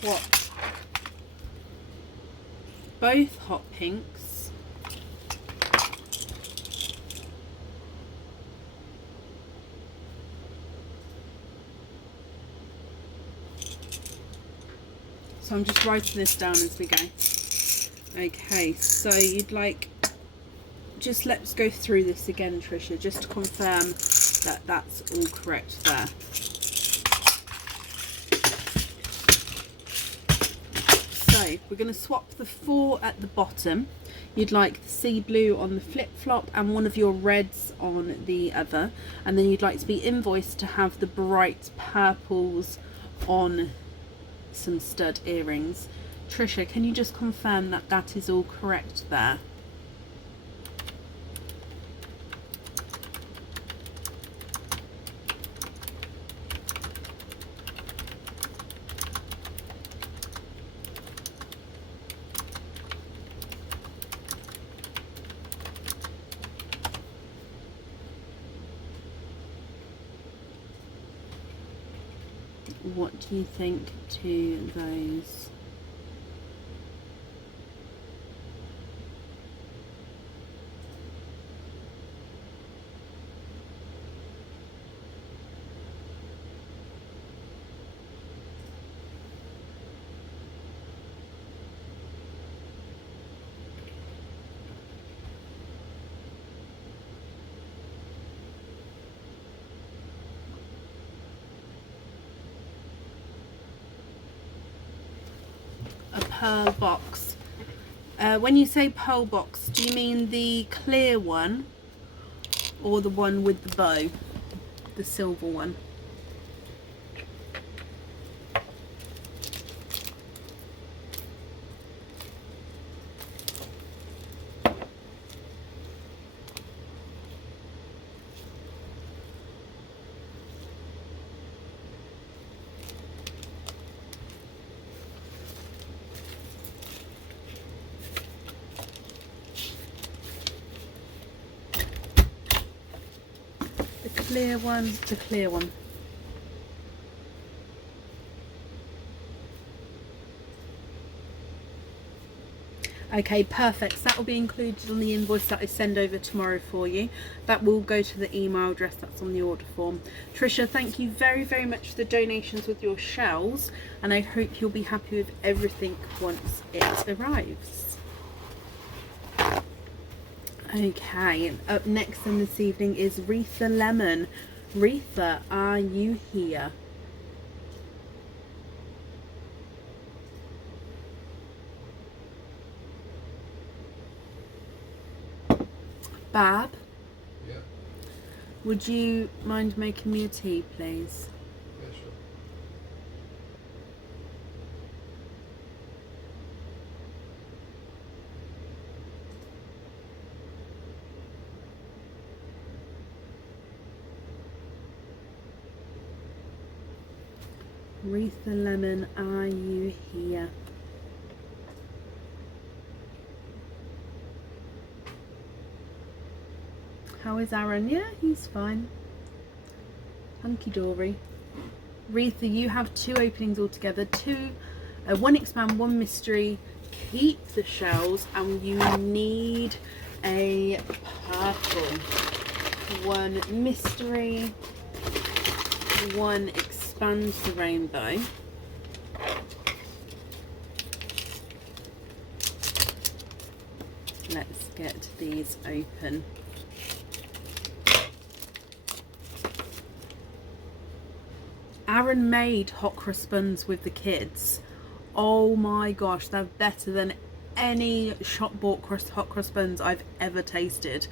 Swap both hot pinks so I'm just writing this down as we go. Okay, so you'd like, just let's go through this again, Trisha, just to confirm that that's all correct there. So we're going to swap the 4 at the bottom. You'd like the sea blue on the flip-flop and one of your reds on the other. And then you'd like to be invoiced to have the bright purples on some stud earrings. Trisha, can you just confirm that that is all correct there? What do you think to those? A pearl box. When you say pearl box, do you mean the clear one or the one with the bow, the silver one? clear one? It's a clear one. Okay, perfect. So that will be included on the invoice that I send over tomorrow for you. That will go to the email address that's on the order form. Trisha, thank you very, very much for the donations with your shells, and I hope you'll be happy with everything once it arrives. Okay, and up next in this evening is Retha Lemon. Retha, are you here? Bab? Yeah. Would you mind making me a tea, please? Yeah, sure. Retha Lemon, are you here? How is Aaron? Yeah, he's fine. Hunky dory. Retha, you have 2 openings altogether. 1 expand, 1 mystery. Keep the shells, and you need a purple. 1 mystery, 1 expand the rainbow. Let's get these open. Aaron made hot cross buns with the kids. Oh my gosh, they're better than any shop bought hot cross buns I've ever tasted.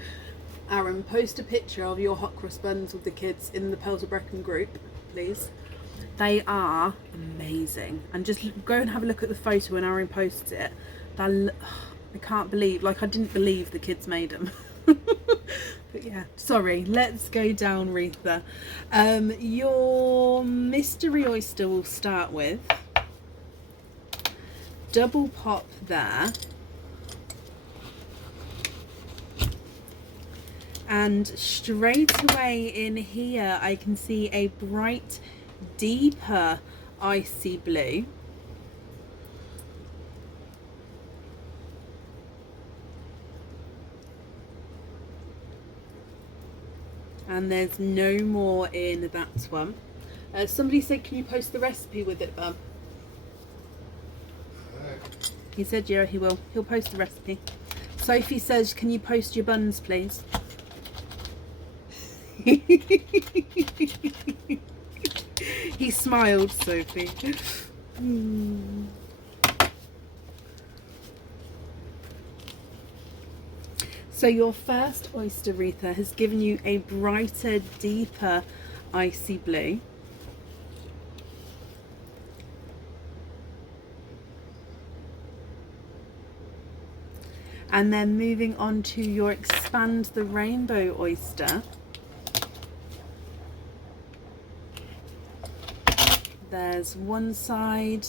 Aaron, post a picture of your hot cross buns with the kids in the Pearls of Brecon group, please. They are amazing. And just go and have a look at the photo when Aaron posts it. I can't believe, like, I didn't believe the kids made them. But yeah, sorry, let's go down, Retha. Your mystery oyster will start with double pop there, and straight away in here I can see a bright, deeper icy blue. And there's no more in that one. Somebody said, can you post the recipe with it, Bub? He said, yeah, he will. He'll post the recipe. Sophie says, can you post your buns, please? He smiled, Sophie. So your first oyster, Retha, has given you a brighter, deeper icy blue. And then moving on to your expand the rainbow oyster. There's one side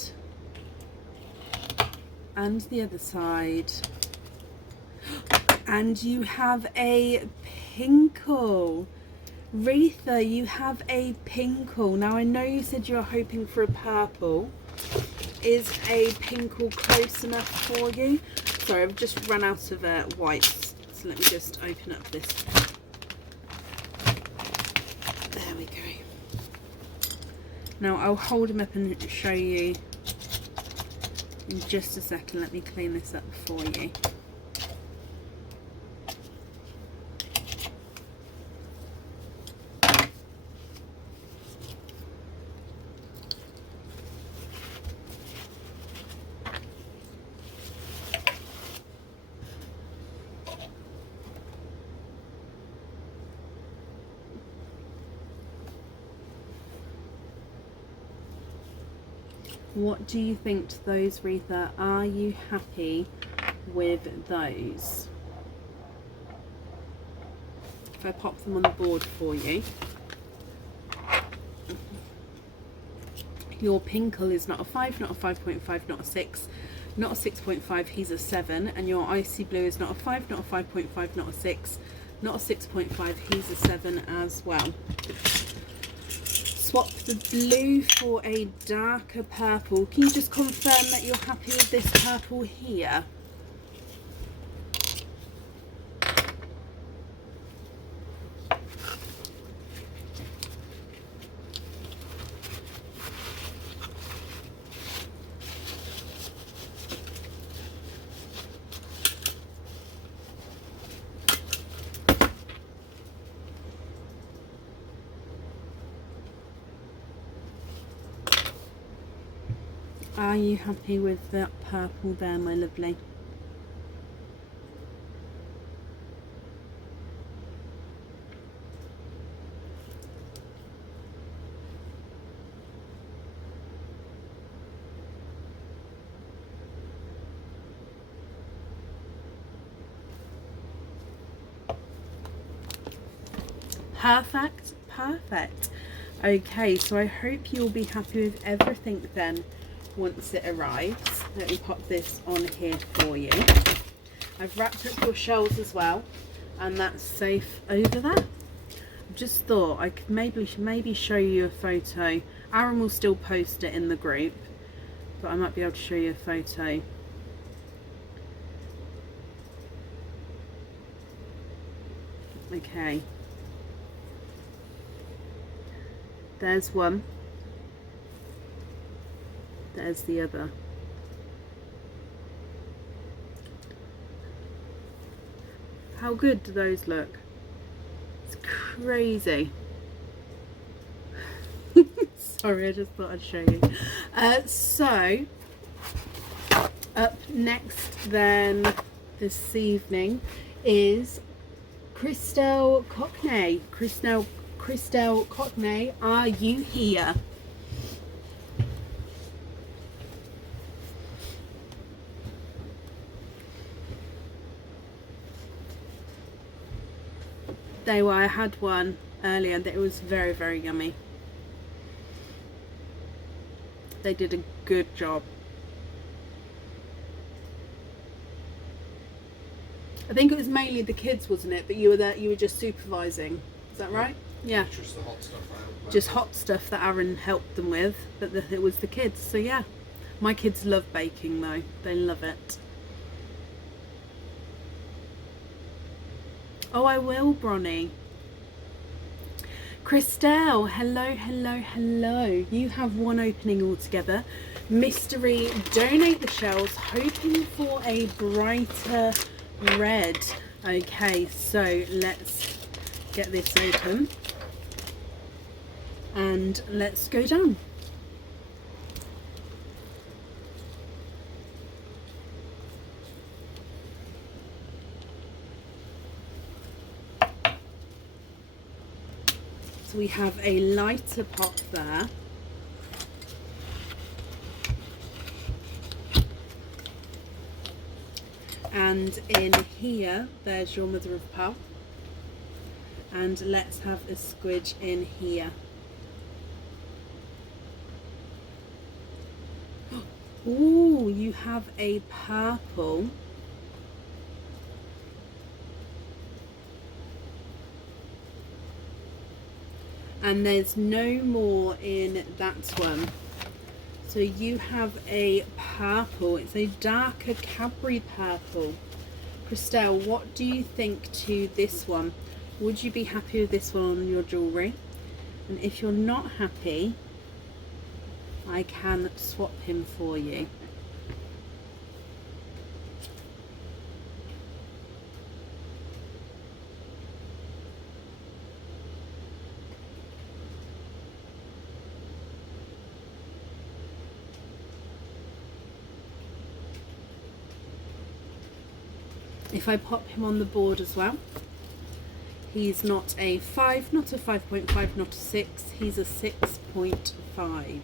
and the other side. And you have a pinkle. Retha, you have a pinkle. Now I know you said you were hoping for a purple. Is a pinkle close enough for you? Sorry, I've just run out of whites. So let me just open up this. There we go. Now I'll hold them up and show you in just a second. Let me clean this up for you. What do you think to those, Retha? Are you happy with those? If I pop them on the board for you. Your pinkle is not a 5, not a 5.5, not a 6, not a 6.5, he's a 7. And your icy blue is not a 5, not a 5.5, not a 6, Not a 6.5, he's a 7 as well. Swap the blue for a darker purple. Can you just confirm that you're happy with this purple here? Are you happy with that purple there, my lovely? Perfect, perfect. Okay, so I hope you'll be happy with everything then once it arrives. Let me pop this on here for you. I've wrapped up your shells as well, and that's safe over there. Just thought I could maybe show you a photo. Aaron will still post it in the group, but I might be able to show you a photo. Okay. There's one. There's the other. How good do those look? It's crazy. Sorry, I just thought I'd show you. So, up next then this evening is Christelle Cockney. Christelle Cockney, are you here? They were, I had one earlier that it was very, very yummy. They did a good job. I think it was mainly the kids, wasn't it? But you were there, you were just supervising. Is that right? Yeah. Just the hot stuff. Just hot stuff that Aaron helped them with, but it was the kids. So yeah, my kids love baking though. They love it. Oh, I will, Bronnie. Christelle, hello, hello, hello. You have one opening altogether. Mystery, donate the shells, hoping for a brighter red. Okay, so let's get this open and let's go down. So we have a lighter pop there. And in here, there's your mother of pearl. And let's have a squidge in here. Oh, you have a purple. And there's no more in that one. So you have a purple. It's a darker Cadbury purple. Christelle, what do you think to this one? Would you be happy with this one on your jewellery? And if you're not happy, I can swap him for you. If I pop him on the board as well, he's not a 5, not a 5.5, not a 6, he's a 6.5.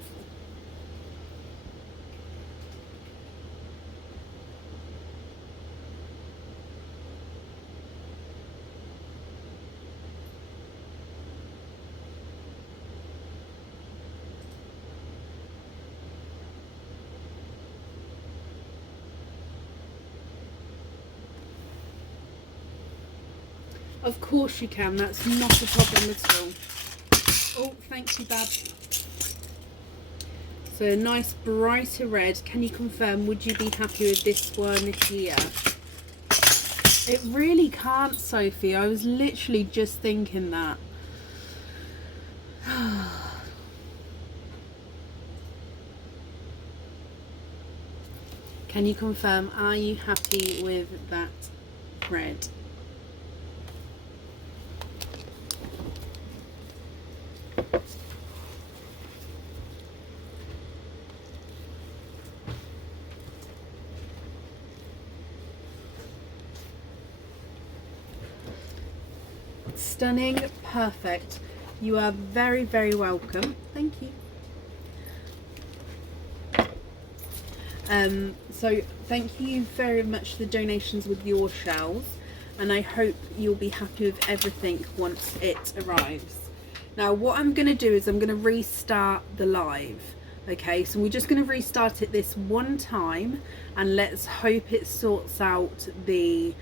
Of course you can, that's not a problem at all. Oh, thank you, Bab. So a nice brighter red. Can you confirm, would you be happy with this one here? It really can't, Sophie. I was literally just thinking that. Can you confirm, are you happy with that red? Stunning, perfect. You are very, very welcome. Thank you. So thank you very much for the donations with your shells, and I hope you'll be happy with everything once it arrives. Now what I'm going to do is I'm going to restart the live. Okay, so we're just going to restart it this one time, and let's hope it sorts out the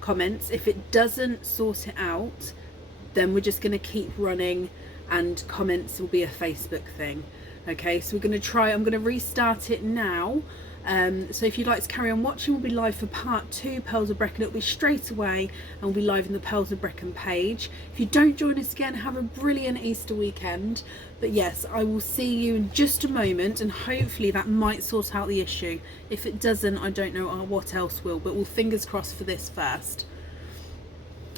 comments. If it doesn't sort it out, then we're just going to keep running and comments will be a Facebook thing. Okay, so we're going to try, I'm going to restart it now. So if you'd like to carry on watching, we'll be live for part 2, Pearls of Brecon. It'll be straight away, and we'll be live in the Pearls of Brecon page. If you don't join us again, have a brilliant Easter weekend. But yes, I will see you in just a moment, and hopefully that might sort out the issue. If it doesn't, I don't know what else will, but we'll fingers crossed for this first.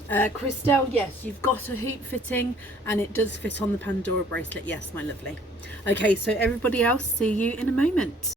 Christelle, yes, you've got a hoop fitting, and it does fit on the Pandora bracelet. Yes, my lovely. Okay, so everybody else, see you in a moment.